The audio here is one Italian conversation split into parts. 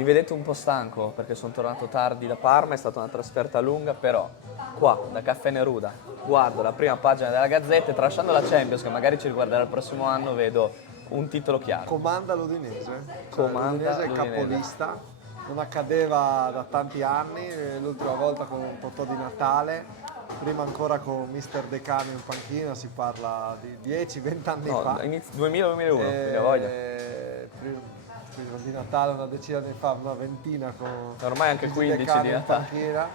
Mi vedete un po' stanco perché sono tornato tardi da Parma, è stata una trasferta lunga, però qua, da Caffè Neruda, guardo la prima pagina della Gazzetta e tralasciando la Champions, che magari ci riguarderà il prossimo anno, vedo un titolo chiaro. Comanda l'Udinese, cioè Comanda l'Udinese è l'Udinese. capolista, non accadeva da tanti anni, l'ultima volta con Totò di Natale, prima ancora con Mister Decani in panchina, si parla di 10-20 anni No, fa. inizio 2000-2001, quindi ha voglia. Prima di Natale una decina di anni fa, una ventina con Ormai anche Gigi 15 Decani di in Natale. panchina.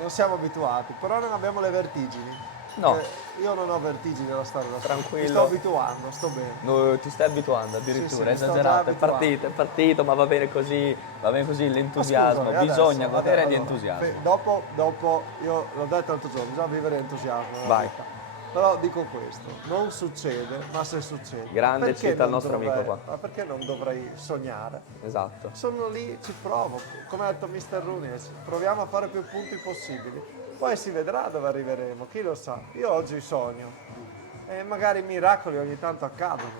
Non siamo abituati, però non abbiamo le vertigini. No, Io non ho vertigini alla storia da solo. Mi tranquillo. sto abituando, sto bene. No, ti stai abituando Sì, addirittura, mi sto già esagerato, abituando. è partito, ma va bene così Ma l'entusiasmo, scusami, bisogna adesso, godere di allora, entusiasmo. dopo, io l'ho detto l'altro giorno, bisogna vivere entusiasmo nella Vai. vita. Però dico questo, non succede, ma se succede, Grande perché cita il non nostro amico qua. ma perché non dovrei sognare? Esatto. Sono lì, ci provo, come ha detto Mister Runes, proviamo a fare più punti possibili, poi si vedrà dove arriveremo, chi lo sa. Io oggi sogno e magari miracoli ogni tanto accadono,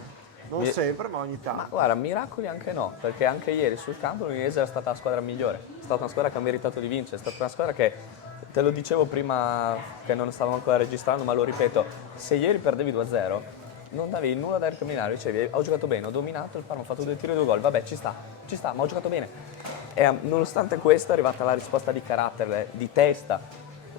non Mi- sempre, ma ogni Ma tanto. guarda, miracoli anche no, perché anche ieri sul campo l'Udinese era stata la squadra migliore, è stata una squadra che ha meritato di vincere, è stata una squadra che, te lo dicevo prima che non stavamo ancora registrando, ma lo ripeto, se ieri perdevi 2-0 non avevi nulla da recriminare, dicevi ho giocato bene, ho dominato, il Parma ha fatto 2 tiri e 2 gol, vabbè ci sta, ma ho giocato bene. E nonostante questo è arrivata la risposta di carattere, di testa,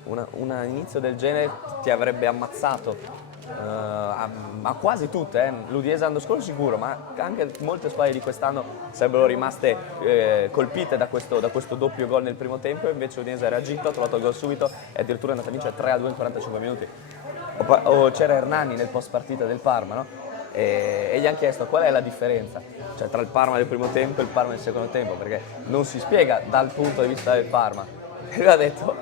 un inizio del genere ti avrebbe ammazzato. A quasi tutte, l'Udinese l'anno scorso sicuro, ma anche molte squadre di quest'anno sarebbero rimaste colpite da questo doppio gol nel primo tempo, e invece l'Udinese ha reagito, ha trovato il gol subito e addirittura è andata a vincere 3-2 in 45 minuti. C'era Hernani nel post partita del Parma, no? E gli hanno chiesto qual è la differenza, cioè, tra il Parma del primo tempo e il Parma del secondo tempo, perché non si spiega dal punto di vista del Parma. E lui ha detto,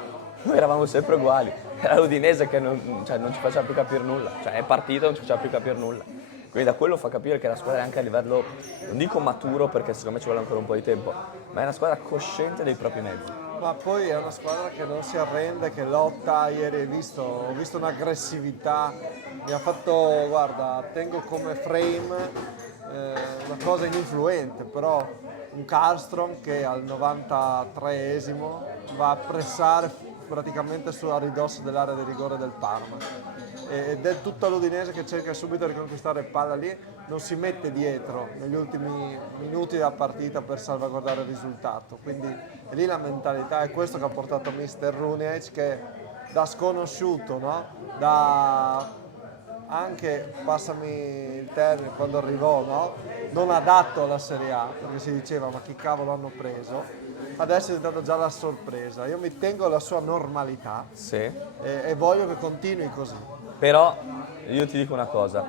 noi eravamo sempre uguali, era l'Udinese che cioè, non ci faceva più capire nulla, cioè è partito e non ci faceva più capire nulla. Quindi da quello fa capire che la squadra è anche a livello, non dico maturo perché secondo me ci vuole ancora un po' di tempo, ma è una squadra cosciente dei propri mezzi. Ma poi è una squadra che non si arrende, che lotta. Ieri ho visto un'aggressività, mi ha fatto, guarda, tengo come frame una cosa ininfluente, però un Karlstrom che al 93esimo va a pressare praticamente a ridosso dell'area di rigore del Parma. Ed è tutta l'Udinese che cerca subito di riconquistare palla lì, non si mette dietro negli ultimi minuti della partita per salvaguardare il risultato. Quindi è lì la mentalità, è questo che ha portato Mister Runec, che da sconosciuto, no? Da anche, passami il termine, quando arrivò, no? Non adatto alla Serie A, perché si diceva ma chi cavolo hanno preso, adesso è diventata già la sorpresa. Io mi tengo alla sua normalità Sì. e voglio che continui così. Però io ti dico una cosa,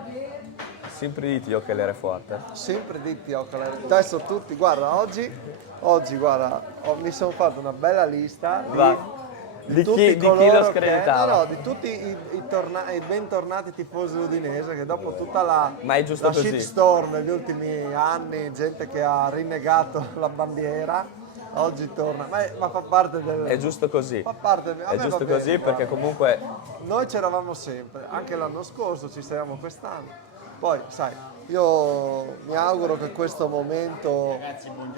sempre diti io che l'era forte. Sempre ditti adesso tutti, guarda, oggi guarda, mi sono fatto una bella lista Va. di tutti Di chi lo coloro screditava? no, di tutti i bentornati tifosi udinese che dopo tutta Ma è giusto la così. shitstorm negli ultimi anni, gente che ha rinnegato la bandiera, oggi torna, ma fa parte È giusto così. fa parte, a È me va giusto bene, così perché guarda. comunque Noi c'eravamo sempre, anche l'anno scorso ci siamo quest'anno. Poi, sai, io mi auguro che questo momento.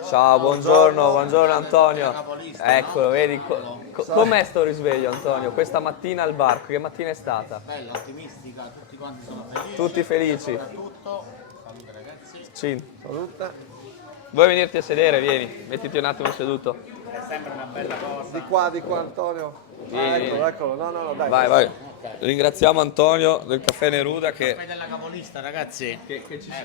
ciao, buongiorno, buongiorno Antonio. Capolista, Eccolo, no? vedi Eccolo. com'è sto risveglio Antonio? Questa mattina al bar, che mattina è stata? Bella, ottimistica, tutti quanti sono felici. Tutti felici. Soprattutto, salute ragazzi, Cin. Salute. Vuoi venirti a sedere? Vieni, mettiti un attimo seduto. è sempre una bella cosa. Di qua Antonio. Vieni. Eccolo, no, dai. Vai, vai. Ringraziamo Antonio del Caffè Neruda Fai che della capolista ragazzi.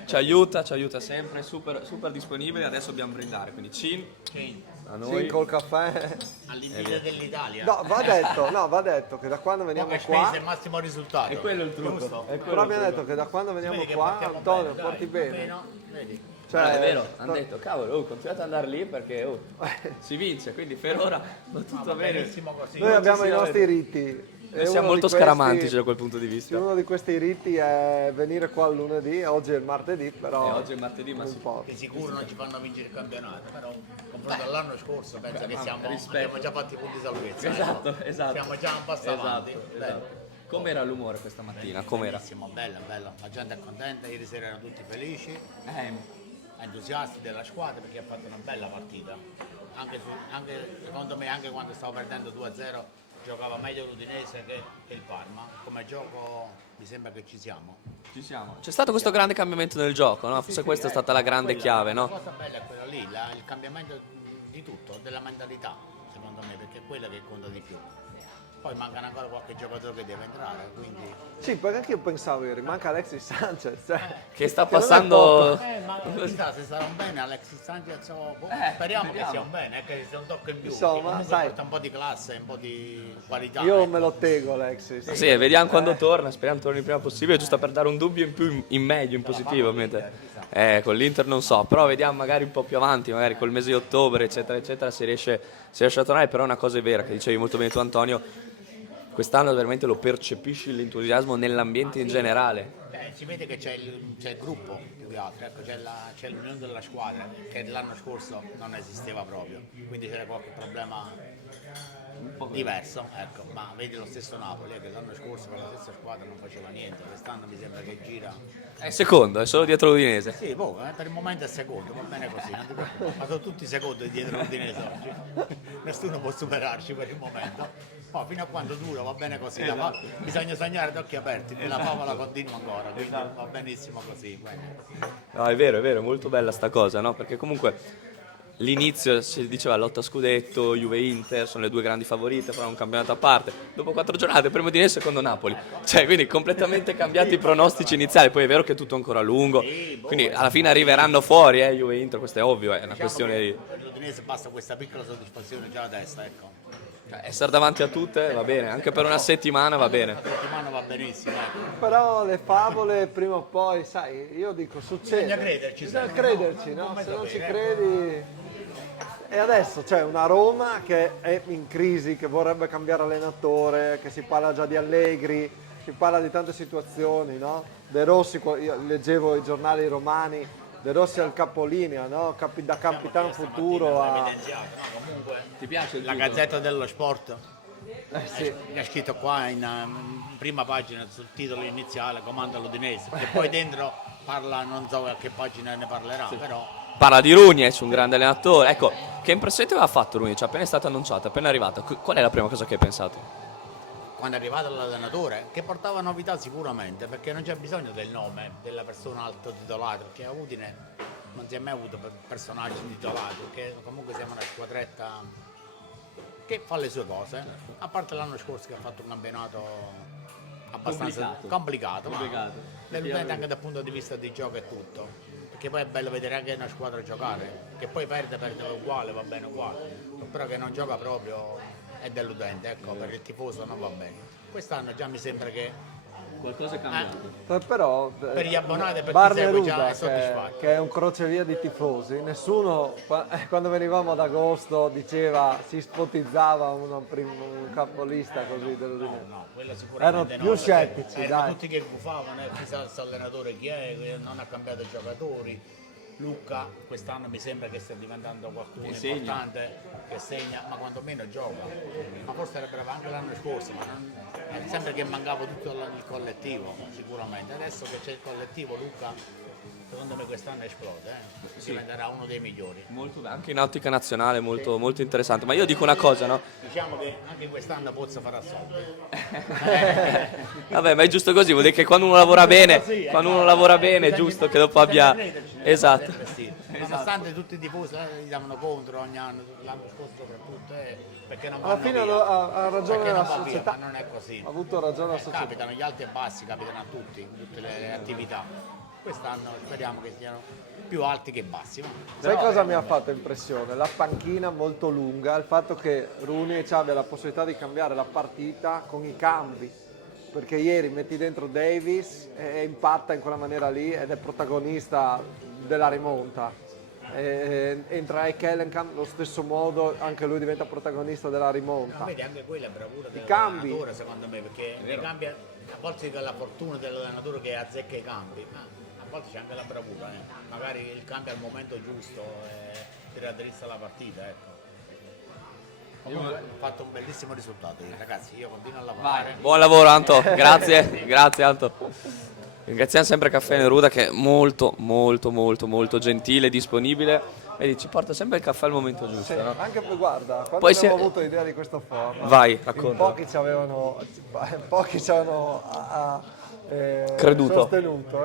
ci aiuta sempre, super disponibile. Adesso dobbiamo brindare, quindi Cin Sì, a Sì, noi. col caffè. all'invidia dell'Italia. No, va detto che da quando veniamo Poche qua. spese e massimo risultato. È quello il trucco. Giusto? È quello Però il abbiamo trucco. detto che da quando veniamo Vedi che qua, partiamo Antonio, bene, porti dai, bene. meno, vedi? Cioè, È vero, hanno detto, cavolo, continuate ad andare lì perché si vince, quindi per ora va tutto Va bene. benissimo così. noi abbiamo i sia nostri vero. riti. E Noi siamo uno di molto questi- scaramantici da quel punto di sì, vista. uno di questi riti è venire qua il lunedì, oggi è il martedì, però. Oggi è martedì, ma non sì. importa. Che sicuro non ci fanno vincere il campionato, però confronto all'anno scorso penso che rispetto. abbiamo già fatto i punti salvezza. Esatto, ecco. esatto. Siamo già un passo avanti. Esatto, Bello. esatto. Com'era l'umore questa mattina? Com'era? Benissimo, bello, bello. La gente è contenta, ieri sera erano tutti felici. entusiasti della squadra perché ha fatto una bella partita. Anche secondo me, anche quando stavo perdendo 2-0, giocava meglio l'Udinese che il Parma. Come gioco mi sembra che ci siamo. Ci siamo. C'è stato questo grande cambiamento nel gioco, no? Forse questa è stata la grande chiave, La no? cosa bella è quella lì, il cambiamento di tutto, della mentalità, secondo me, perché è quella che conta di più. Poi mancano ancora qualche giocatore che deve entrare, quindi... Sì, perché anche io pensavo ieri, manca Alexis Sanchez. Che sta Che non è passando... ma chissà se sarà un bene Alexis Sanchez, speriamo che sia un bene, che sia un tocco in più. Insomma, che comunque sai. porta un po' di classe, un po' di qualità. Io ecco. me lo tego Alexis. Sì, vediamo quando torna, speriamo torni il prima possibile, giusto per dare un dubbio in più, in meglio, in positivo. Con l'Inter non so, però vediamo magari un po' più avanti, magari col mese di ottobre, eccetera, eccetera, si riesce a tornare. Però una cosa è vera, che dicevi molto bene tu Antonio, quest'anno veramente lo percepisci l'entusiasmo nell'ambiente in generale. Si vede che c'è il gruppo più che altro, ecco, c'è l'unione della squadra che l'anno scorso non esisteva proprio, quindi c'era qualche problema diverso, ecco. Ma vedi lo stesso Napoli che l'anno scorso con la stessa squadra non faceva niente, quest'anno mi sembra che gira. È secondo, è solo dietro l'Udinese. Sì, per il momento è secondo, va bene così, non ti preoccupare. Ma sono tutti secondi dietro l'Udinese oggi, nessuno può superarci per il momento. Poi fino a quando dura va bene così, bisogna sognare ad occhi aperti, che la favola continua ancora, quindi va benissimo così. No, è vero, è molto bella sta cosa, no? Perché comunque l'inizio si diceva lotta a scudetto, Juve-Inter, sono le due grandi favorite, però un campionato a parte. Dopo 4 giornate, primo di Udinese, secondo Napoli. Cioè, quindi completamente cambiati i pronostici iniziali. Poi è vero che è tutto ancora lungo, quindi alla fine arriveranno fuori, Juve-Inter, questo è ovvio, è una questione di... Per l'Udinese basta questa piccola soddisfazione già adesso, ecco. Cioè, essere davanti a tutte va bene, anche per una settimana va bene. Una settimana va benissimo, ecco. Però le favole prima o poi, sai, io dico succede. Bisogna crederci, Bisogna sai, crederci, no? no? Non Se non ci sapere, credi... E adesso c'è una Roma che è in crisi, che vorrebbe cambiare allenatore, che si parla già di Allegri, si parla di tante situazioni, no? De Rossi, io leggevo i giornali romani, De Rossi al capolinea, no? Da capitano futuro a... Evidenziato, no? Comunque, Ti piace il la titolo? Gazzetta dello Sport sì. è scritto qua in prima pagina sul titolo iniziale, comanda l'Udinese, e poi dentro parla, non so a che pagina ne parlerà, però... Parla di Runiec, un grande allenatore. Ecco, che impressione ti aveva fatto Runiec? Appena è stato annunciato, appena è arrivato, qual è la prima cosa che hai pensato? Quando è arrivato l'allenatore, che portava novità sicuramente, perché non c'è bisogno del nome della persona alto titolata, perché a Udine non si è mai avuto personaggi titolati, perché comunque siamo una squadretta che fa le sue cose, a parte l'anno scorso che ha fatto un campionato abbastanza complicato. Ma deludente anche dal punto di vista di gioco e tutto, perché poi è bello vedere anche una squadra giocare, che poi perde uguale, va bene uguale, però che non gioca proprio è deludente, ecco, per il tifoso non va bene. Quest'anno già mi sembra che Qualcosa è cambiato. Però per gli abbonati e per chi Barne segue già Ruda, è soddisfatto. che è un crocevia di tifosi, nessuno quando venivamo ad agosto diceva, si ipotizzava un capolista così dell'Udinese. No, quello sicuramente Erano più scettici, erano dai. tutti che gufavano, chissà questo allenatore chi è, che non ha cambiato i giocatori. Luca quest'anno mi sembra che stia diventando qualcuno importante, che segna, ma quantomeno gioca. Ma forse era bravo anche l'anno scorso, ma è sempre che mancava tutto il collettivo, sicuramente. Adesso che c'è il collettivo, Luca, secondo me quest'anno esplode, diventerà uno dei migliori. Molto bene, anche in ottica nazionale, molto, molto interessante. Ma io dico una cosa, no? Diciamo che anche quest'anno Pozzo farà soldi. Vabbè, ma è giusto così, vuol dire che quando uno lavora bene, è giusto che dopo abbia... Esatto. Nonostante tutti i tifosi gli davano contro ogni anno, l'anno scorso soprattutto, perché non vanno Alla fine via. ha ragione Perché la non va via, società. ma non è così. Ha avuto ragione la società. Capitano gli alti e bassi, capitano a tutti, in tutte le attività. Quest'anno speriamo che siano più alti che bassi. Sai cosa mi ha fatto impressione? La panchina molto lunga, il fatto che Runiec abbia la possibilità di cambiare la partita con i cambi, perché ieri metti dentro Davis e impatta in quella maniera lì ed è protagonista della rimonta. Entra Kellenkamp allo stesso modo, anche lui diventa protagonista della rimonta. Vedi, anche quella è bravura cambi. dell'allenatore secondo me, perché nei cambi, a volte c'è la fortuna dell'allenatore che azzecca i cambi, ma a volte c'è anche la bravura, magari il cambio al momento giusto ti raddrizza la partita, ecco. Comunque ho fatto un bellissimo risultato, ragazzi, io continuo a lavorare. Buon lavoro Anto, grazie, grazie Anto. Ringraziamo sempre Caffè Neruda che è molto molto molto molto gentile, disponibile. Vedi, ci porta sempre il caffè al momento giusto, Sì, no? anche guarda, quando Poi abbiamo se- avuto l'idea di questo format, Vai, in racconta. pochi ci avevano Creduto. sostenuto.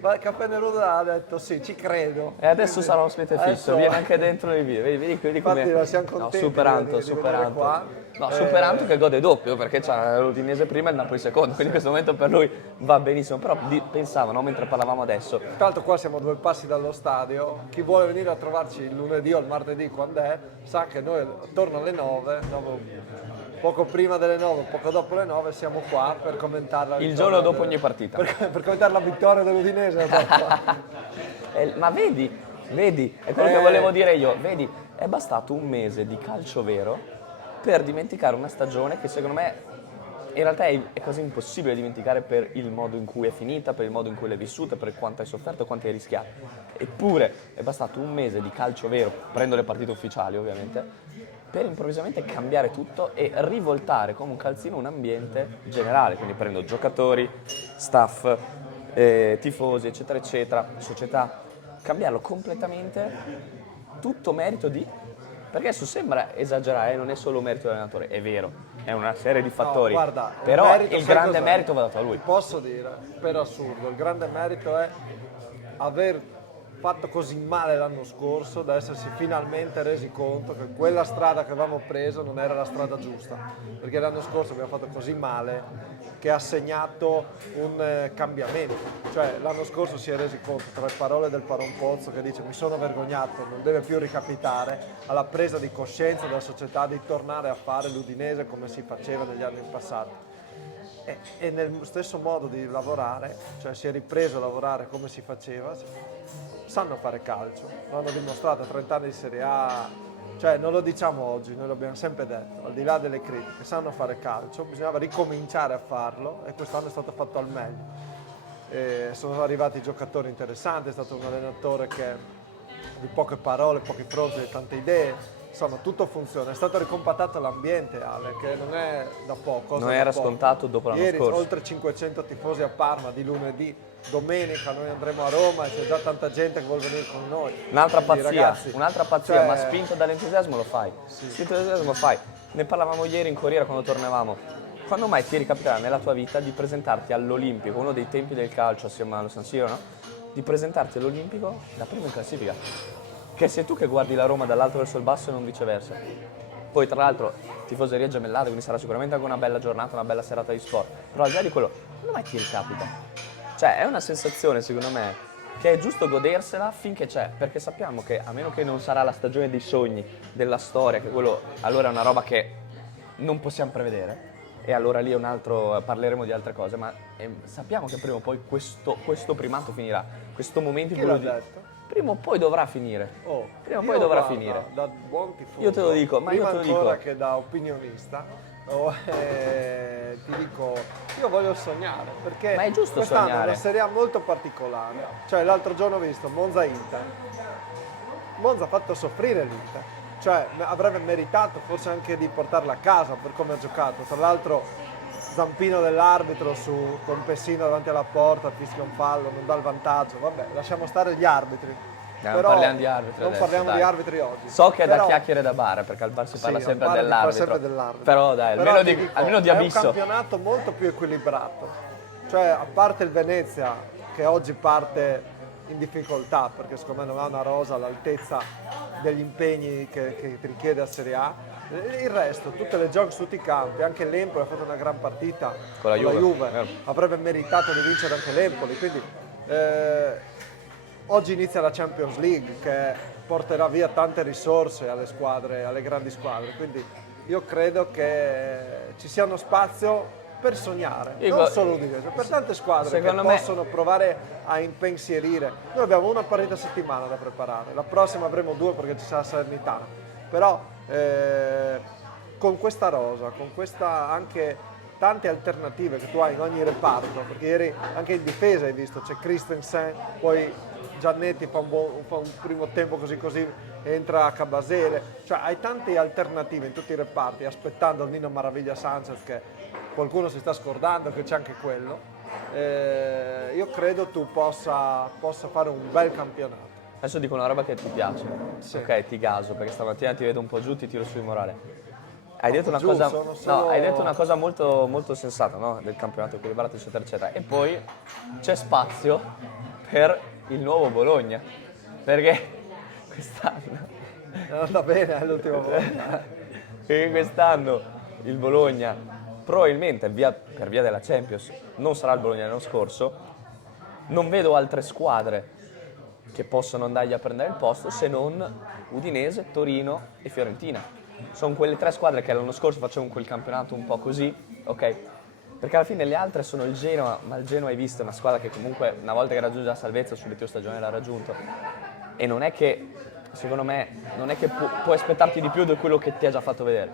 Ma il Caffè Neruda ha detto sì, ci credo. E adesso Quindi, sarà ospite fisso, adesso- viene anche dentro le video, vedi come... Infatti siamo No, contenti super Anto, di super venire Anto. qua. No, super Anto che gode doppio perché c'ha l'Udinese prima e il Napoli secondo, quindi in questo momento per lui va benissimo. Però pensavo, no, mentre parlavamo adesso, Tra l'altro qua siamo a 2 passi dallo stadio, chi vuole venire a trovarci il lunedì o il martedì quando è, sa che noi attorno alle 9, poco prima delle 9, poco dopo le 9 siamo qua per commentare la il vittoria giorno dopo ogni partita. per commentare la vittoria dell'Udinese. Ma vedi, è quello che volevo dire io, vedi, è bastato un mese di calcio vero per dimenticare una stagione che secondo me in realtà è quasi impossibile dimenticare per il modo in cui è finita, per il modo in cui l'hai vissuta, per quanto hai sofferto, quanto hai rischiato. Eppure è bastato un mese di calcio vero, prendo le partite ufficiali ovviamente, per improvvisamente cambiare tutto e rivoltare come un calzino un ambiente generale, quindi prendo giocatori, staff, tifosi, eccetera, eccetera, società, cambiarlo completamente, tutto merito di... Perché adesso sembra esagerare, non è solo merito dell'allenatore, è vero, è una serie di fattori, No, guarda, però merito, il sai grande cos'è? merito va dato a lui. Ti posso dire, per assurdo, il grande merito è aver fatto così male l'anno scorso da essersi finalmente resi conto che quella strada che avevamo preso non era la strada giusta, perché l'anno scorso abbiamo fatto così male che ha segnato un cambiamento. Cioè l'anno scorso si è resi conto, tra le parole del Paron Pozzo che dice mi sono vergognato, non deve più ricapitare, alla presa di coscienza della società di tornare a fare l'Udinese come si faceva negli anni passati. E nel stesso modo di lavorare, cioè si è ripreso a lavorare come si faceva, sanno fare calcio, l'hanno dimostrato a 30 anni di Serie A, cioè non lo diciamo oggi, noi l'abbiamo sempre detto, al di là delle critiche, sanno fare calcio, bisognava ricominciare a farlo e quest'anno è stato fatto al meglio. Sono arrivati giocatori interessanti, è stato un allenatore che di poche parole, pochi fronti, tante idee. Insomma, tutto funziona. È stato ricompattato l'ambiente, Ale, che non è da poco. Non era scontato dopo l'anno Ieri scorso. oltre 500 tifosi a Parma di lunedì, domenica noi andremo a Roma e c'è già tanta gente che vuole venire con noi. Un'altra Quindi, pazzia, ragazzi, cioè, ma spinto dall'entusiasmo lo fai. Spinto dall'entusiasmo lo fai. Ne parlavamo ieri in corriera quando tornavamo. Quando mai ti ricapiterà nella tua vita di presentarti all'Olimpico, uno dei tempi del calcio assieme allo San Siro, no? Di presentarti all'Olimpico da primo in classifica. Che sei tu che guardi la Roma dall'alto verso il basso e non viceversa. Poi tra l'altro tifoseria gemellata, quindi sarà sicuramente anche una bella giornata, una bella serata di sport. Però al di là di quello, quando mai ti ricapita? Cioè è una sensazione secondo me che è giusto godersela finché c'è, perché sappiamo che a meno che non sarà la stagione dei sogni, della storia, che quello allora è una roba che non possiamo prevedere, e allora lì è un altro, parleremo di altre cose, ma sappiamo che prima o poi questo primato finirà, questo momento in Chi cui l'ha detto? prima o poi dovrà finire. Oh, Prima o io poi dovrà guarda, finire. Da buon tifoso, Io te lo dico, ma io prima te lo ancora dico. che da opinionista, ti dico, io voglio sognare, perché Ma è giusto quest'anno è sognare. una Serie A molto particolare. Cioè l'altro giorno ho visto Monza-Inter. Monza ha fatto soffrire l'Inter, cioè avrebbe meritato forse anche di portarla a casa per come ha giocato. Tra l'altro zampino dell'arbitro su con Pessino davanti alla porta, fischia un fallo, non dà il vantaggio, vabbè, lasciamo stare gli arbitri. Non Però parliamo di arbitri non adesso, parliamo dai. di arbitri oggi. So che è da Però- chiacchiere da bar, perché al bar si parla sì, sempre al bar si parla dell'arbitro. sempre dell'arbitro. Però dai, Però almeno, ti di, dico, almeno di è un abisso. campionato molto più equilibrato. Cioè, a parte il Venezia, che oggi parte in difficoltà, perché secondo me non ha una rosa all'altezza degli impegni che ti richiede a Serie A. Il resto, tutte le gioche su tutti i campi, anche l'Empoli ha fatto una gran partita Con la Juve, vero. avrebbe meritato di vincere anche l'Empoli, quindi oggi inizia la Champions League che porterà via tante risorse alle squadre, alle grandi squadre, quindi io credo che ci sia uno spazio per sognare, Io non dico- solo l'Udinese, per tante squadre che secondo me- possono provare a impensierire. Noi abbiamo una partita a settimana da preparare, la prossima avremo 2 perché ci sarà Salernitana, però con questa rosa, con questa anche tante alternative che tu hai in ogni reparto, perché ieri anche in difesa hai visto, c'è Christensen, poi Giannetti fa un primo tempo così, entra Cabasele, cioè hai tante alternative in tutti i reparti, aspettando il Nino Maraviglia Sanchez che qualcuno si sta scordando che c'è anche quello, io credo tu possa fare un bel campionato. Adesso dico una roba che ti piace, Sì. ok? Ti gaso, perché stamattina ti vedo un po' giù, ti tiro su di morale. Hai detto una giù, cosa, sono no, solo- hai detto una cosa molto, molto sensata, no? Del campionato equilibrato, eccetera, eccetera. E poi c'è spazio per il nuovo Bologna, perché quest'anno, È andata bene l'ultima volta. perché quest'anno il Bologna probabilmente per via della Champions non sarà il Bologna dell'anno scorso. Non vedo altre squadre che possono andargli a prendere il posto se non Udinese, Torino e Fiorentina. Sono quelle tre squadre che l'anno scorso facevano quel campionato un po' così, ok? Perché alla fine le altre sono il Genoa, ma il Genoa hai visto è una squadra che comunque una volta che raggiunge la salvezza sull'ultima stagione l'ha raggiunto. E non è che, secondo me, non è che puoi aspettarti di più di quello che ti ha già fatto vedere.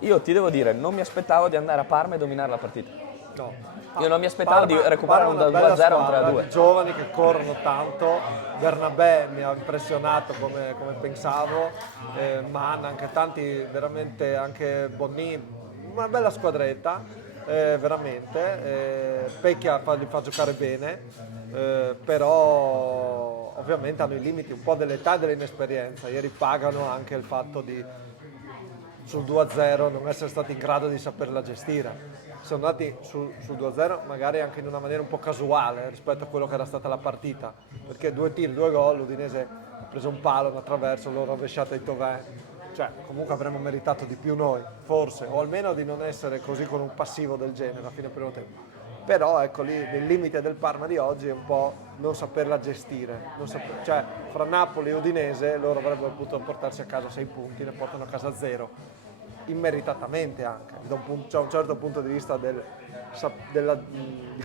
Io ti devo dire, non mi aspettavo di andare a Parma e dominare la partita. No. Io non mi aspettavo di recuperare Parma un è una bella 2-0 o un squadra 3-2. di giovani che corrono tanto. Bernabé mi ha impressionato come pensavo, Man, anche tanti, veramente, anche Bonni, una bella squadretta, veramente. Pecchia li fa giocare bene, però ovviamente hanno i limiti un po' dell'età e dell'inesperienza. Ieri pagano anche il fatto di sul 2-0 non essere stati in grado di saperla gestire. Sono andati sul 2-0 magari anche in una maniera un po' casuale rispetto a quello che era stata la partita, perché 2 tiri, 2 gol, l'Udinese ha preso un palo, un attraverso, l'ho rovesciata ai Thauvin. Cioè, comunque avremmo meritato di più noi, forse, o almeno di non essere così con un passivo del genere a fine primo tempo. Però ecco lì, nel limite del Parma di oggi è un po' non saperla gestire. Cioè, fra Napoli e Udinese loro avrebbero potuto portarsi a casa 6 punti, ne portano a casa 0, immeritatamente anche, cioè, un certo punto di vista di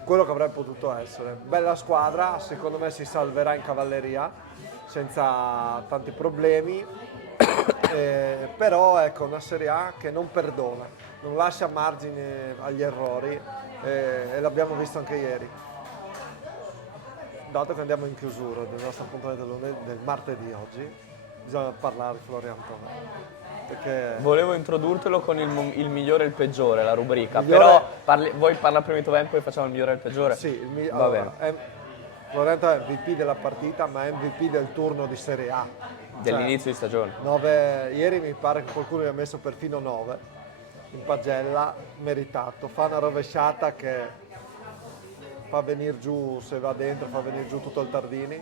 quello che avrebbe potuto essere. Bella squadra, secondo me si salverà in cavalleria senza tanti problemi, però ecco una Serie A che non perdona, non lascia margine agli errori, e l'abbiamo visto anche ieri. Dato che andiamo in chiusura del nostro appuntamento del martedì oggi, bisogna parlare di Florian Thauvin, perché Volevo introdurtelo con il migliore e il peggiore, la rubrica, Migliore- però vuoi parlare prima di Thauvin, poi facciamo il migliore e il peggiore? sì, Va allora, bene. Florian Thauvin è MVP della partita, ma è MVP del turno di Serie A. Dell'inizio di stagione. Ieri mi pare che qualcuno gli ha messo perfino 9 in pagella, meritato. Fa una rovesciata che fa venire giù, se va dentro, fa venire giù tutto il Tardini.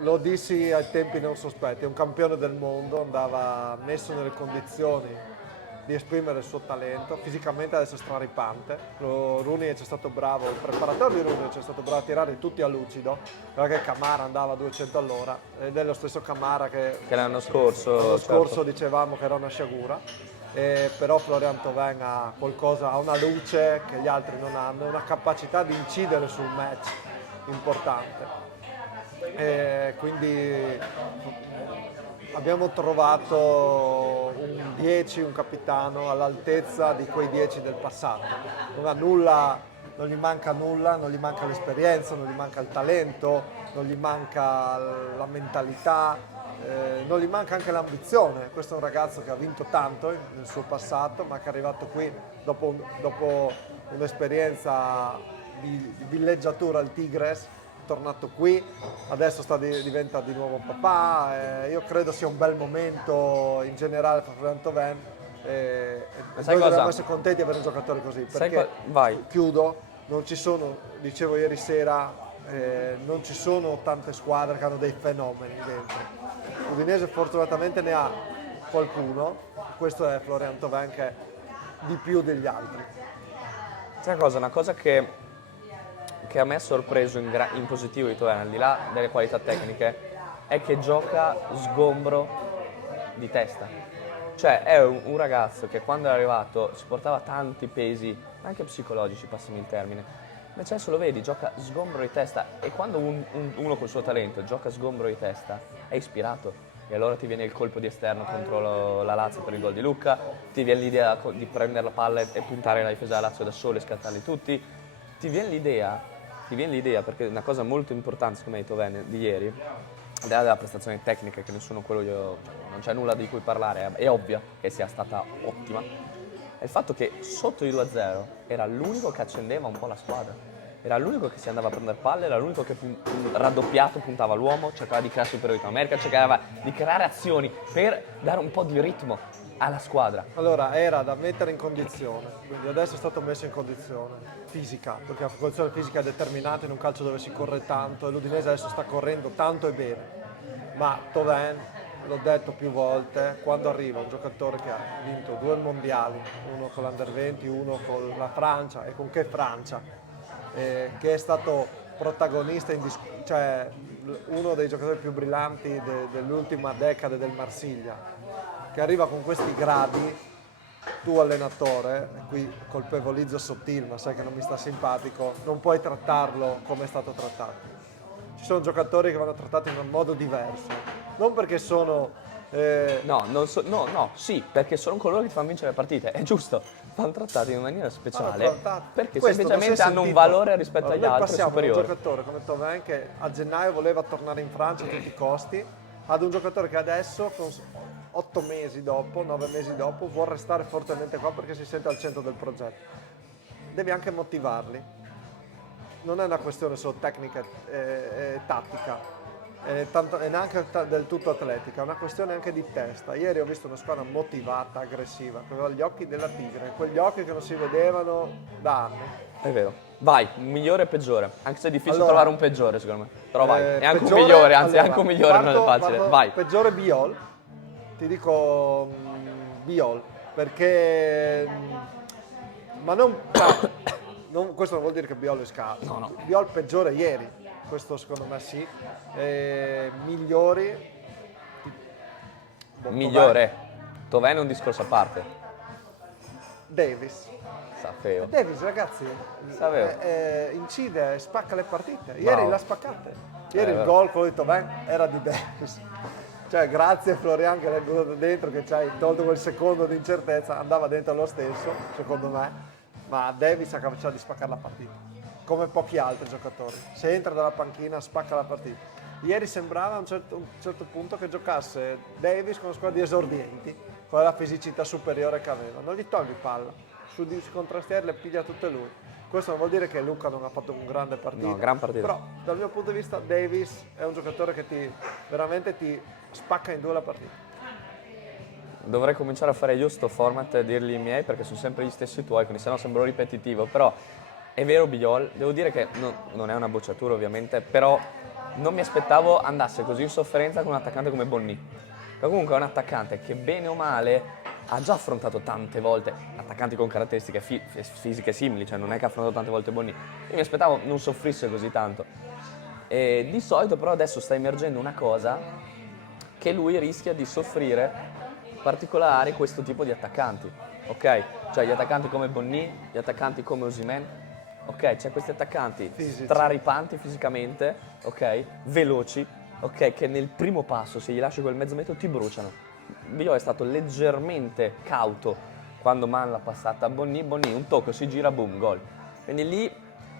Lo dissi ai tempi non sospetti, è un campione del mondo, andava messo nelle condizioni di esprimere il suo talento, fisicamente adesso è straripante. Rooney c'è stato bravo, il preparatore di Rooney c'è stato bravo a tirare tutti a lucido, perché Camara andava a 200 all'ora ed è lo stesso Camara che L'anno scorso, l'anno scorso certo. dicevamo che era una sciagura. Però Florian Thauvin ha qualcosa, ha una luce che gli altri non hanno, una capacità di incidere sul match importante. Quindi abbiamo trovato un 10, un capitano all'altezza di quei 10 del passato. Non ha nulla, non gli manca nulla, non gli manca l'esperienza, non gli manca il talento, non gli manca la mentalità, non gli manca anche l'ambizione. Questo è un ragazzo che ha vinto tanto nel suo passato, ma che è arrivato qui dopo un'esperienza di villeggiatura al Tigres, tornato qui, adesso diventa di nuovo papà. Io credo sia un bel momento in generale per Florian Thauvin, e sai noi cosa? dobbiamo essere contenti di avere un giocatore così, Sai perché vai. chiudo, non ci sono, dicevo ieri sera, non ci sono tante squadre che hanno dei fenomeni dentro. Udinese fortunatamente ne ha qualcuno, questo è Florian Thauvin che è di più degli altri. Sai cosa? Una cosa che a me ha sorpreso in positivo di Thauvin, al di là delle qualità tecniche, è che gioca sgombro di testa. Cioè è un ragazzo che quando è arrivato si portava tanti pesi, anche psicologici, passami il termine. Invece adesso lo vedi, gioca sgombro di testa, e quando uno col suo talento gioca sgombro di testa è ispirato. E allora ti viene il colpo di esterno contro la Lazio per il gol di Lucca, ti viene l'idea di prendere la palla e puntare la difesa della Lazio da solo e scattarli tutti. Ti viene l'idea, perché è una cosa molto importante secondo me di Thauvin di ieri, al di là della prestazione tecnica, che nessuno non c'è nulla di cui parlare, è ovvia che sia stata ottima, è il fatto che sotto il 2-0 era l'unico che accendeva un po' la squadra. Era l'unico che si andava a prendere palle, era l'unico che raddoppiato puntava all'uomo, cercava di creare superiorità numerica, cercava di creare azioni per dare un po' di ritmo alla squadra. Allora, era da mettere in condizione, quindi adesso è stato messo in condizione fisica, perché la condizione fisica è determinata in un calcio dove si corre tanto e l'Udinese adesso sta correndo tanto e bene. Ma Thauvin, l'ho detto più volte, quando arriva un giocatore che ha vinto 2 mondiali, uno con l'Under 20, uno con la Francia, e con che Francia, che è stato protagonista, cioè uno dei giocatori più brillanti dell'ultima decade del Marsiglia, che arriva con questi gradi, tu allenatore, e qui colpevolizzo Sottil, ma sai che non mi sta simpatico, non puoi trattarlo come è stato trattato. Ci sono giocatori che vanno trattati in un modo diverso, non perché sono... Sì, perché sono coloro che ti fanno vincere le partite, è giusto, vanno trattati in maniera speciale, perché Questo non si è semplicemente hanno un sentito. valore rispetto Allora, agli noi altri passiamo da un superiore. giocatore come Thauvin che a gennaio voleva tornare in Francia a tutti i costi, ad un giocatore che adesso, con 8 mesi dopo, 9 mesi dopo, vuol restare fortemente qua perché si sente al centro del progetto. Devi anche motivarli. Non è una questione solo tecnica e tattica, e neanche del tutto atletica, è una questione anche di testa. Ieri ho visto una squadra motivata, aggressiva, che aveva gli occhi della tigre, quegli occhi che non si vedevano da anni. È vero. Vai, migliore e peggiore, anche se è difficile Allora, trovare un peggiore secondo me. Però vai, è anche peggiore, un migliore, anzi allora, è anche un migliore, non è facile. Vai. Peggiore Biol, ti dico Biol, perché... ma non... questo non vuol dire che Biol è scarso. No, no. Biol peggiore ieri, questo secondo me sì. Migliori... Migliore. Thauvin è un discorso a parte. Davis. Sapevo. Davis, ragazzi, Sapevo. incide, spacca le partite. Ieri Bravo. l'ha spaccate. Ieri il vero. gol, quello di Thauvin, era di Davis. Cioè, grazie Florian che l'hai buttato dentro, che ci hai tolto quel secondo di incertezza, andava dentro lo stesso, secondo me. Ma Davis ha capaciità di spaccare la partita, come pochi altri giocatori. Se entra dalla panchina, spacca la partita. Ieri sembrava a un certo punto che giocasse Davis con una squadra di esordienti, con la fisicità superiore che aveva. Non gli togli palla. Su contrastiere le piglia tutte lui. Questo non vuol dire che Luca non ha fatto un grande partita. No, gran partita. Però dal mio punto di vista Davis è un giocatore che veramente ti spacca in due la partita. Dovrei cominciare a fare io sto format e dirgli i miei perché sono sempre gli stessi tuoi, quindi sennò sembro ripetitivo. Però è vero Biol, devo dire che non è una bocciatura ovviamente, però non mi aspettavo andasse così in sofferenza con un attaccante come Bonni. Ma comunque è un attaccante che bene o male ha già affrontato tante volte attaccanti con caratteristiche fisiche simili, cioè non è che ha affrontato tante volte Bonni. Io mi aspettavo non soffrisse così tanto. E di solito però adesso sta emergendo una cosa che lui rischia di soffrire particolari questo tipo di attaccanti, ok? Cioè gli attaccanti come Bonni, gli attaccanti come Osimhen, ok? C'è questi attaccanti straripanti fisicamente, ok? Veloci, ok? Che nel primo passo, se gli lasci quel mezzo metro, ti bruciano. Biol è stato leggermente cauto quando Man l'ha passata a Bonni, un tocco, si gira, boom, gol. Quindi lì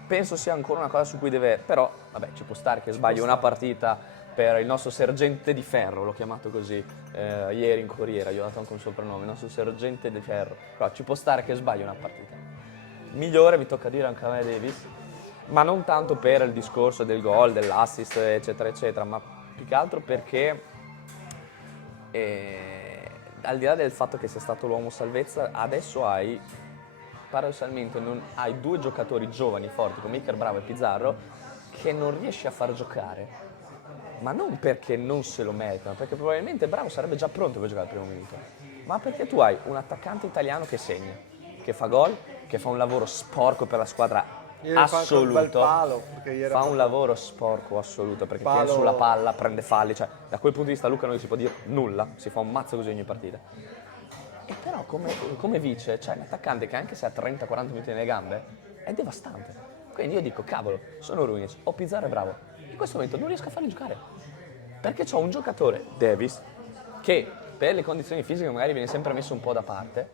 penso sia ancora una cosa su cui deve, però vabbè ci può stare che sbagli una partita per il nostro sergente di ferro, l'ho chiamato così ieri in Corriere, gli ho dato anche un soprannome, il nostro sergente di ferro, però ci può stare che sbagli una partita. Migliore mi tocca dire anche a me Davis, ma non tanto per il discorso del gol, dell'assist eccetera eccetera, ma più che altro perché al di là del fatto che sia stato l'uomo salvezza, adesso paradossalmente hai due giocatori giovani forti come Iker Bravo e Pizarro che non riesci a far giocare. Ma non perché non se lo meritano, perché probabilmente Bravo sarebbe già pronto per giocare al primo minuto, ma perché tu hai un attaccante italiano che segna, che fa gol, che fa un lavoro sporco per la squadra assoluto, fa un lavoro sporco assoluto, perché tiene sulla palla, prende falli, cioè da quel punto di vista Luca non gli si può dire nulla, si fa un mazzo così ogni partita. E però come vice, cioè un attaccante che anche se ha 30-40 minuti nelle gambe, è devastante. Quindi io dico, cavolo, sono Ruinic, ho Pizarro e Bravo. In questo momento non riesco a farli giocare. Perché c'ho un giocatore, Davis, che per le condizioni fisiche magari viene sempre messo un po' da parte,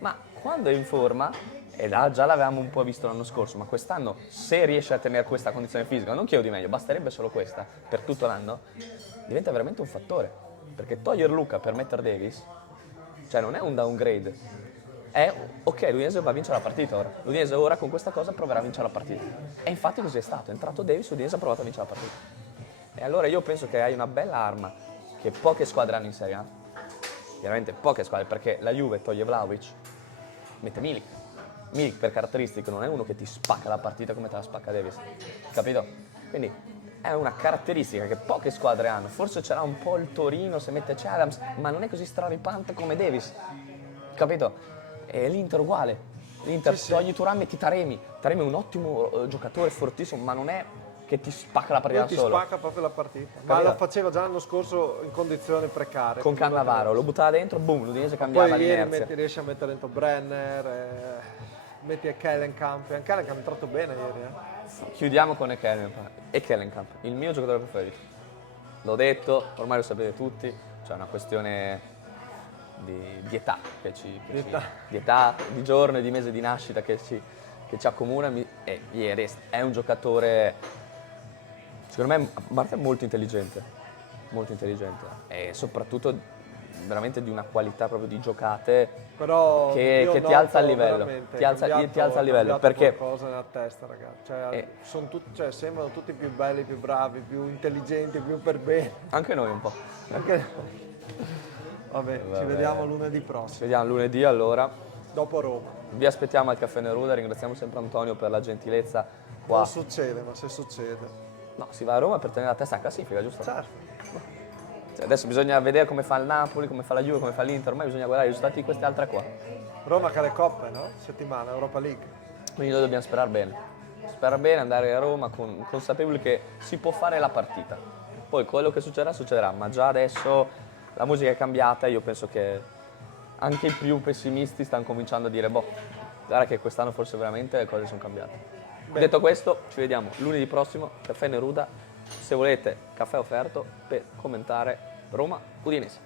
ma quando è in forma, e là già l'avevamo un po' visto l'anno scorso, ma quest'anno se riesce a tenere questa condizione fisica, non chiedo di meglio, basterebbe solo questa per tutto l'anno, diventa veramente un fattore. Perché togliere Luca per mettere Davis, cioè non è un downgrade, è ok, l'Udinese va a vincere la partita ora. L'Udinese ora con questa cosa proverà a vincere la partita. E infatti così è stato. È entrato Davis, l'Udinese ha provato a vincere la partita. E allora io penso che hai una bella arma che poche squadre hanno in Serie A. Veramente poche squadre, perché la Juve toglie Vlahovic, mette Milik. Milik per caratteristiche non è uno che ti spacca la partita come te la spacca Davis. Capito? Quindi è una caratteristica che poche squadre hanno. Forse c'era un po' il Torino se mette c'è Adams, ma non è così straripante come Davis. Capito? E l'Inter uguale. L'Inter togli Thuram, metti Taremi. Taremi è un ottimo giocatore, fortissimo, ma non è che ti spacca la partita Lui ti da solo. spacca proprio la partita. Ma Capito? lo faceva già l'anno scorso in condizioni precarie. Con Cannavaro, lo buttava dentro, boom, l'Udinese cambiava Poi ieri l'inerzia. riesci a mettere dentro Brenner, metti a Kellenkamp. Anche Kellenkamp è entrato bene ieri. Chiudiamo con Ekelenkamp, il mio giocatore preferito. L'ho detto, ormai lo sapete tutti, c'è una questione di età, di età, di giorno e di mese di nascita che ci accomuna. E ieri è un giocatore, secondo me, a parte molto intelligente e soprattutto veramente di una qualità proprio di giocate Però che io ti alza il noto livello, veramente, ti alza il livello, è perché qualcosa nella testa, ragazzi. Cioè, sembrano tutti più belli, più bravi, più intelligenti, più per bene. anche noi un po'. Vabbè, ci vediamo lunedì prossimo, Ci vediamo lunedì allora. dopo Roma. Vi aspettiamo al Caffè Neruda, ringraziamo sempre Antonio per la gentilezza qua. Non succede, ma se succede. No, si va a Roma per tenere la testa a classifica, giusto? Certo. Cioè, adesso bisogna vedere come fa il Napoli, come fa la Juve, come fa l'Inter, ormai bisogna guardare i risultati di queste altre qua. Roma che ha le coppe, no? Settimana, Europa League. Quindi noi dobbiamo sperare bene. Sperare bene, andare a Roma consapevoli che si può fare la partita. Poi quello che succederà, ma già adesso la musica è cambiata e io penso che anche i più pessimisti stanno cominciando a dire boh, guarda che quest'anno forse veramente le cose sono cambiate. Detto questo, ci vediamo lunedì prossimo, Caffè Neruda, se volete caffè offerto per commentare Roma-Udinese.